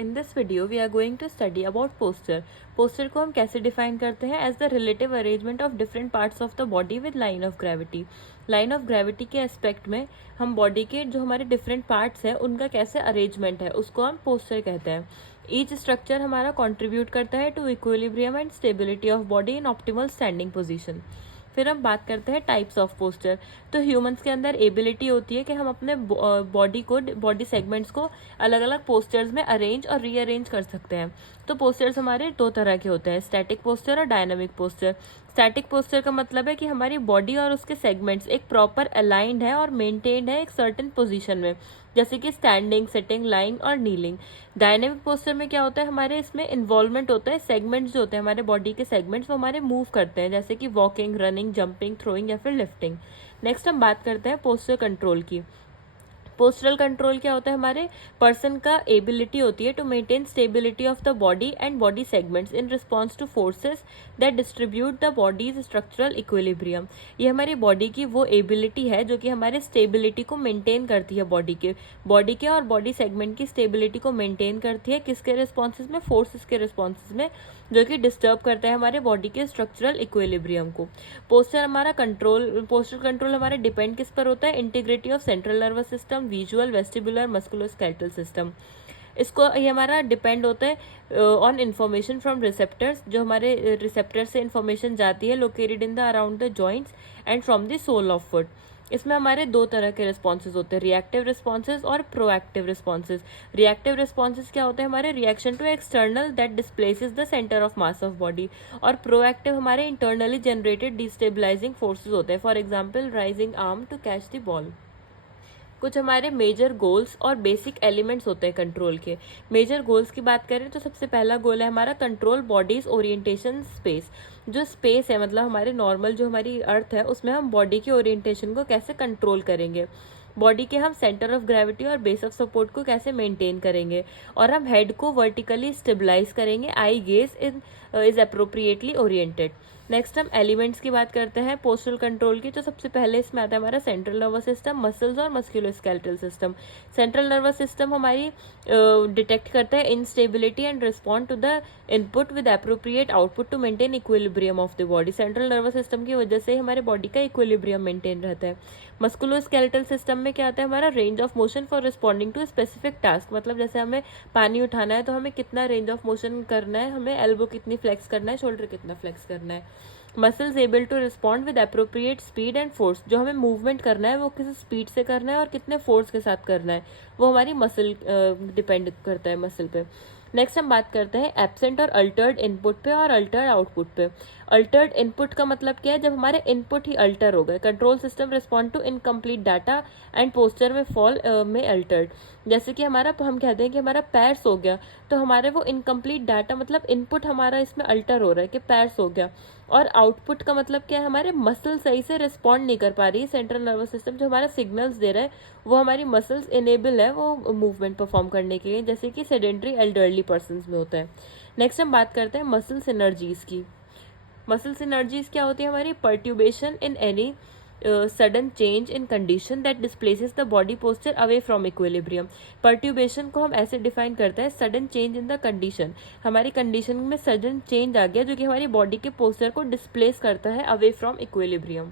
In this video, we are going to study about posture. Posture को हम कैसे define करते हैं as the relative arrangement of different parts of the body with line of gravity. Line of gravity के aspect में हम body के जो हमारे डिफरेंट पार्ट्स हैं उनका कैसे अरेंजमेंट है उसको हम पोस्चर कहते हैं. ईच स्ट्रक्चर हमारा कॉन्ट्रीब्यूट करता है to equilibrium and stability of body in optimal standing position. फिर हम बात करते हैं टाइप्स ऑफ पोस्चर. तो ह्यूमंस के अंदर एबिलिटी होती है कि हम अपने बॉडी सेगमेंट्स को अलग अलग पोस्चर्स में अरेंज और रीअरेंज कर सकते हैं. तो पोस्चर्स हमारे दो तरह के होते हैं, स्टैटिक पोस्चर और डायनामिक पोस्चर. स्टैटिक पोस्चर का मतलब है कि हमारी बॉडी और उसके सेगमेंट्स एक प्रॉपर अलाइंड है और मेंटेन्ड है एक सर्टेन पोजीशन में, जैसे कि स्टैंडिंग, सिटिंग, लाइंग और नीलिंग. डायनेमिक पोस्चर में क्या होता है, हमारे इसमें इन्वॉल्वमेंट होता है, सेगमेंट्स जो होते हैं हमारे बॉडी के सेगमेंट्स वो हमारे मूव करते हैं, जैसे कि वॉकिंग, रनिंग, जंपिंग, थ्रोइंग या फिर लिफ्टिंग. नेक्स्ट हम बात करते हैं पोस्चर कंट्रोल की. पोस्चरल कंट्रोल क्या होता है, हमारे पर्सन का एबिलिटी होती है to maintain stability of the body and body segments in response to forces that distribute the body's structural equilibrium. ये हमारी बॉडी की वो एबिलिटी है जो कि हमारे स्टेबिलिटी को मेंटेन करती है, बॉडी के और बॉडी सेगमेंट की स्टेबिलिटी को मेंटेन करती है. किसके रिस्पॉन्सेज में, फोर्सेस के रिस्पॉन्सेज में, जो कि डिस्टर्ब करता है हमारे बॉडी के स्ट्रक्चरल इक्विलिब्रियम को. पोस्चर कंट्रोल हमारे डिपेंड किस पर होता है, integrity of central nervous system, visual, vestibular, musculoskeletal system. ये हमारा डिपेंड होता है ऑन इन्फॉर्मेशन फ्रॉम रिसेप्टर्स, जो हमारे रिसेप्टर से इन्फॉर्मेशन जाती है located in the around the joints and from the sole of foot. इसमें हमारे दो तरह के रिस्पॉन्सेज होते हैं, रिएक्टिव रिस्पॉन्सेज और प्रोएक्टिव रिस्पॉन्सेज. रिएक्टिव रिस्पॉन्सेज क्या होते हैं, हमारे reaction to external that displaces the centre of mass of body. और प्रोएक्टिव हमारे इंटरनली जनरेटेड डिस्टेबलाइजिंग फोर्सेज होते हैं, for example rising arm to catch the ball. कुछ हमारे मेजर गोल्स और बेसिक एलिमेंट्स होते हैं कंट्रोल के. मेजर गोल्स की बात करें तो सबसे पहला गोल है हमारा कंट्रोल बॉडीज ओरिएंटेशन स्पेस. जो स्पेस है, मतलब हमारे नॉर्मल जो हमारी अर्थ है उसमें हम बॉडी के ओरिएंटेशन को कैसे कंट्रोल करेंगे, बॉडी के हम सेंटर ऑफ ग्रेविटी और बेस ऑफ सपोर्ट को कैसे मेंटेन करेंगे, और हम हेड को वर्टिकली स्टेबलाइज करेंगे. Eye gaze is appropriately oriented. Next हम एलिमेंट्स की बात करते हैं पोस्चरल कंट्रोल की. तो सबसे पहले इसमें आता है हमारा सेंट्रल नर्वस सिस्टम, मसल्स और musculoskeletal system. Central nervous system हमारी डिटेक्ट करता है instability and respond to the input with appropriate output to maintain equilibrium of the body. Central nervous system की वजह से हमारे बॉडी का इक्विलिब्रियम मेंटेन रहता है. मस्कुलोस्केलेटल सिस्टम में क्या आता है, हमारा range of motion for responding to specific task. मतलब जैसे हमें पानी उठाना है तो हमें कितना रेंज ऑफ मोशन करना है, हमें एल्बो कितनी फ्लेक्स करना है, शोल्डर कितना फ्लेक्स करना है. Muscles able to respond with appropriate speed and force. जो हमें मूवमेंट करना है वो किस स्पीड से करना है और कितने फोर्स के साथ करना है वो हमारी मसल डिपेंड करता है मसल पे. नेक्स्ट हम बात करते हैं एब्सेंट और अल्टर्ड इनपुट पे और अल्टर्ड आउटपुट पे. अल्टर्ड इनपुट का मतलब क्या है, जब हमारे इनपुट ही अल्टर हो गए. Control system respond to incomplete data and posture में फॉल में अल्टर्ड. जैसे कि हम कहते हैं कि हमारा पैर सो गया, तो हमारे वो इनकम्प्लीट डाटा मतलब इनपुट हमारा इसमें अल्टर हो रहा है कि पैर सो गया. और आउटपुट का मतलब क्या है, हमारे मसल सही से रिस्पॉन्ड नहीं कर पा रही है. सेंट्रल नर्वस सिस्टम जो हमारा सिग्नल्स दे रहा है वो हमारी मसल्स इनेबल है वो मूवमेंट परफॉर्म करने के लिए, जैसे कि सेडेंट्री एल्डरली पर्सन्स में होता है. नेक्स्ट हम बात करते हैं मसल सिनर्जीज की. मसल सिनर्जीज क्या होती है, हमारी perturbation in any sudden change in condition that displaces the body posture away from equilibrium. Perturbation को हम ऐसे डिफाइन करते हैं, sudden change in the condition. हमारी कंडीशन में सडन चेंज आ गया जो कि हमारी बॉडी के पोस्चर को डिस्प्लेस करता है अवे फ्रॉम इक्विलिब्रियम.